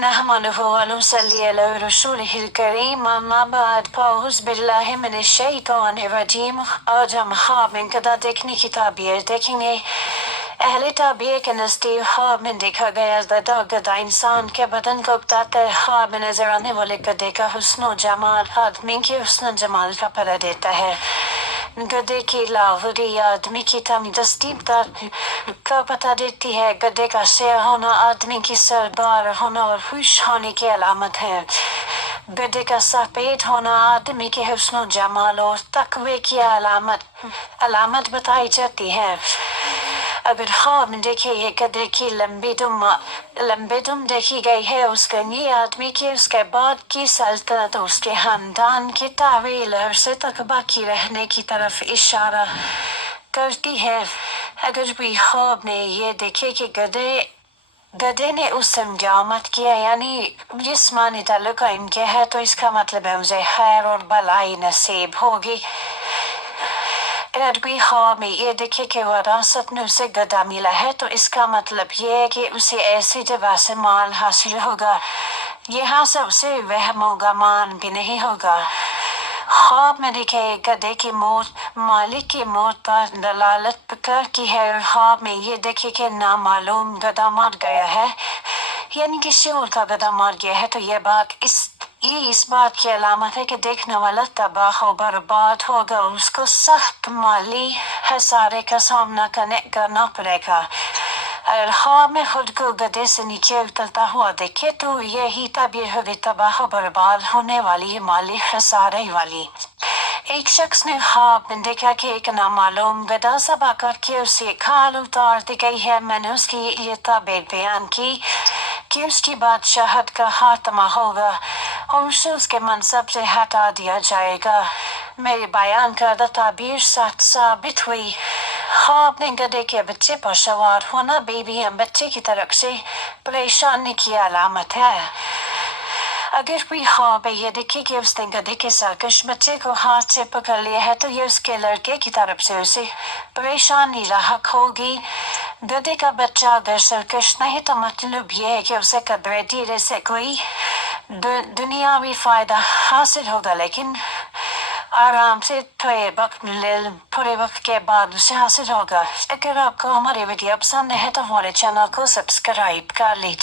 نحمده ونصلي على رسوله الكريم اما بعد فاعوذ بالله من الشیطان الرجیم. آج ہم خواب میں گدا دیکھنے کی تعبیر دیکھیں گے. اہل تعبیر کے نزدیک خواب میں دیکھا گیا گدا انسان کے بدن کو اکتاتا ہے. خواب میں نظر آنے والے گدے کا حسن و جمال آدمی کے حسن و جمال کا پتہ دیتا ہے. گدے کی لاوری آدمی کی تندرستی کا پتہ دیتی ہے. گدے کا سیر ہونا آدمی کی سربار ہونا اور خوش ہونے کی علامت ہے. گدے کا سفید ہونا آدمی کے حسن و جمال اور تقوی کی علامت بتائی جاتی ہے. اگر خواب میں دیکھے یہ گدے کی لمبی دم دیکھی گئی ہے اس کا یہ آدمی کی اس کے بعد کی سلطنت اس کے خاندان کی طویل عرصے تک باقی رہنے کی طرف اشارہ کرتی ہے. اگر بھی خواب نے یہ دیکھے کہ گدے نے اس سے مجاومت کیا یعنی جسمانی تعلق قائم کیا ہے تو اس کا مطلب ہے اسے خیر اور بلائی نصیب ہوگی. اگر بھی خواب میں یہ دیکھے کہ وراثت میں اسے گدا ملا ہے تو اس کا مطلب یہ ہے کہ اسے ایسی جگہ سے مال حاصل ہوگا یہاں سے اسے وہم و گمان بھی نہیں ہوگا. خواب میں دیکھے گدے کی موت مالک کی موت پر دلالت کرتی ہے. خواب میں یہ دیکھے کہ نامعلوم گدا مر گیا ہے یعنی کسی اور کا گدا مر گیا ہے تو یہ اس بات کی علامت ہے کہ دیکھنے والا تباہ و برباد ہوگا اور اس کو سخت مالی خسارے کا سامنا کرنا پڑے گا. اگر خواب میں خود کو گدے سے نیچے اترتا ہوا دیکھے تو یہی تعبیر ہوگی تباہ و برباد ہونے والی مالی خسارے والی. ایک شخص نے خواب میں دیکھا کہ ایک نامعلوم گدا ذبح کر کے اسے کھال اتار دی گئی ہے. میں نے اس کی یہ تعبیر بیان کی کہ اس کی بادشاہت کا خاتمہ ہوگا اور اسے اس کے منصب سے ہٹا دیا جائے گا. میری بیان کردہ تعبیر سچ ثابت ہوئی. خواب میں گدے کے بچے پر سوار ہونا بیوی یا بچے کی طرف سے پریشانی کی علامت ہے. اگر کوئی خواب میں یہ دیکھے کہ اس نے گدھے کے سرکش بچے کو ہاتھ سے پکڑ لیا ہے تو یہ اس کے لڑکے کی طرف سے اسے پریشانی لاحق ہوگی. گدھے کا بچہ اگر سرکش نہیں تو مطلب یہ ہے کہ اسے قدرے دھیرے سے کوئی دنیاوی فائدہ حاصل ہوگا لیکن آرام سے تھوڑے وقت کے بعد اسے حاصل ہوگا. اگر آپ کو ہماری ویڈیو پسند ہے تو ہمارے چینل کو سبسکرائب کر لیجیے.